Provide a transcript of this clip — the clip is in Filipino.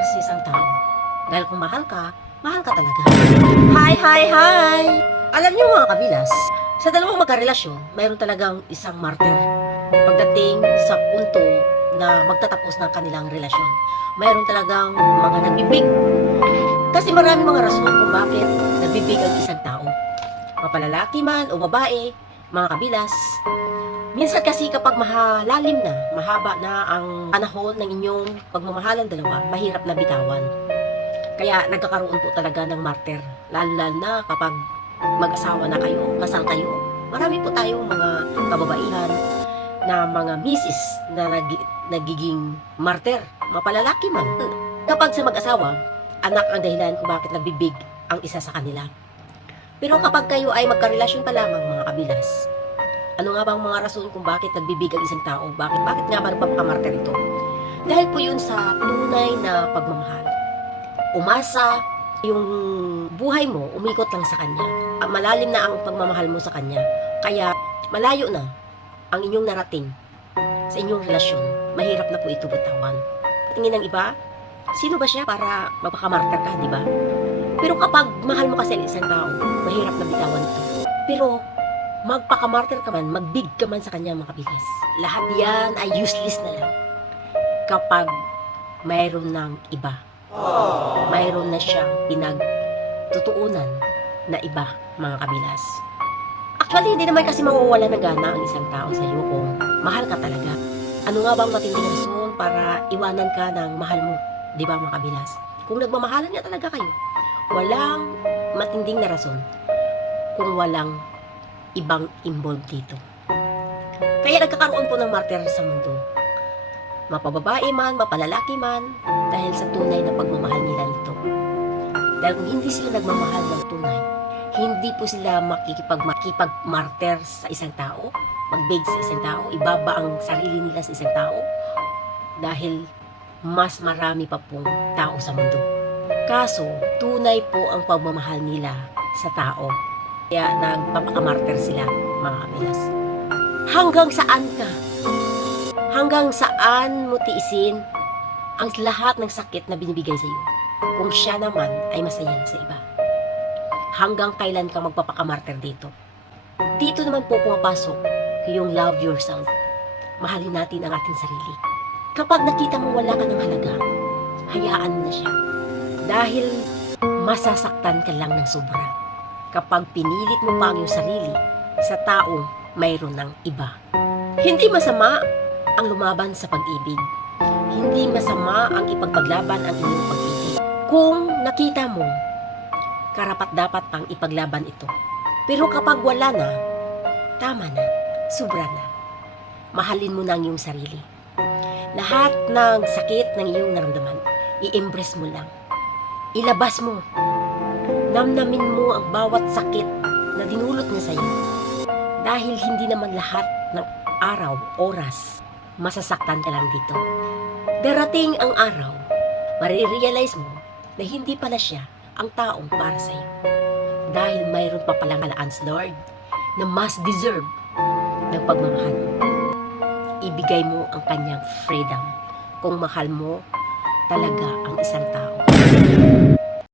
para sa isang tao. Dahil kung mahal ka talaga. Hi! Alam niyo mga kabilas, sa dalawang magkarelasyon, mayroon talagang isang martyr. Pagdating sa punto na magtatapos ng kanilang relasyon, mayroon talagang mga nagbibig. Kasi marami mga rason kung bakit nagbibig ang isang tao. Mapalalaki man o babae, mga kabilas. Minsan kasi kapag mahalalim na, mahaba na ang panahon ng inyong pagmamahalan dalawa, mahirap na bitawan. Kaya nagkakaroon po talaga ng martyr. Lalo na kapag mag-asawa na kayo, kasal kayo. Marami po tayong mga kababaihan na mga misis na nagiging martyr. Mapalalaki man. Kapag sa mag-asawa, anak ang dahilan kung bakit nagbibig ang isa sa kanila. Pero kapag kayo ay magkarelasyon pa lamang mga kabilas, ano nga bang mga rason kung bakit nagbibig ang isang tao? Bakit nga ba nagpapakamartir ito? Dahil po yun sa tunay na pagmamahal. Umasa, yung buhay mo, umikot lang sa kanya. Malalim na ang pagmamahal mo sa kanya. Kaya malayo na ang inyong narating sa inyong relasyon. Mahirap na po ito bitawan. Tingin ng iba, sino ba siya para magpakamartir ka, di ba? Pero kapag mahal mo kasi ang isang tao, mahirap na bitawan ito. Pero magpakamartir ka man, magbig ka man sa kanya mga kabilas. Lahat yan ay useless na lang kapag mayroon ng iba. Mayroon na siyang pinagtutuunan na iba mga kabilas. Actually, hindi naman kasi mawawala ng gana ang isang tao sa iyo kung mahal ka talaga. Ano nga bang matinding rason para iwanan ka ng mahal mo? Di ba mga kabilas? Kung nagmamahalan nga talaga kayo, walang matinding na rason kung walang ibang involved dito. Kaya nagkakaroon po ng martyr sa mundo. Mapababae man, mapalalaki man, dahil sa tunay na pagmamahal nila nito. Dahil kung hindi sila nagmamahal ng tunay, hindi po sila makikipag-martyr sa isang tao, mag-beg sa isang tao, ibaba ang sarili nila sa isang tao, dahil mas marami pa pong tao sa mundo. Kaso, tunay po ang pagmamahal nila sa tao. Kaya nagpapakamartir sila, mga kabilas. Hanggang saan ka? Hanggang saan mo tiisin ang lahat ng sakit na binibigay sa iyo? Kung siya naman ay masaya sa iba. Hanggang kailan ka magpapakamartir dito? Dito naman po pumapasok yung love yourself. Mahalin natin ang ating sarili. Kapag nakita mo wala ka ng halaga, hayaan mo na siya. Dahil masasaktan ka lang ng sobra kapag pinilit mo pa ang iyong sarili sa taong mayroon ng iba. Hindi masama ang lumaban sa pag-ibig. Hindi masama ang ipagpaglaban ang inyong pag-ibig. Kung nakita mo, karapat-dapat pang ipaglaban ito. Pero kapag wala na, tama na, sobra na. Mahalin mo na ang iyong sarili. Lahat ng sakit ng iyong naramdaman, i-embrace mo lang. Ilabas mo. Namnamin mo ang bawat sakit na dinulot niya sa iyo. Dahil hindi naman lahat ng araw, oras, masasaktan ka lang dito. Darating ang araw, marirealize mo na hindi pala siya ang taong para sa iyo. Dahil mayroon pa palang alaans, Lord, na mas deserve ng pagmamahal mo. Ibigay mo ang kanyang freedom kung mahal mo talaga ang isang tao.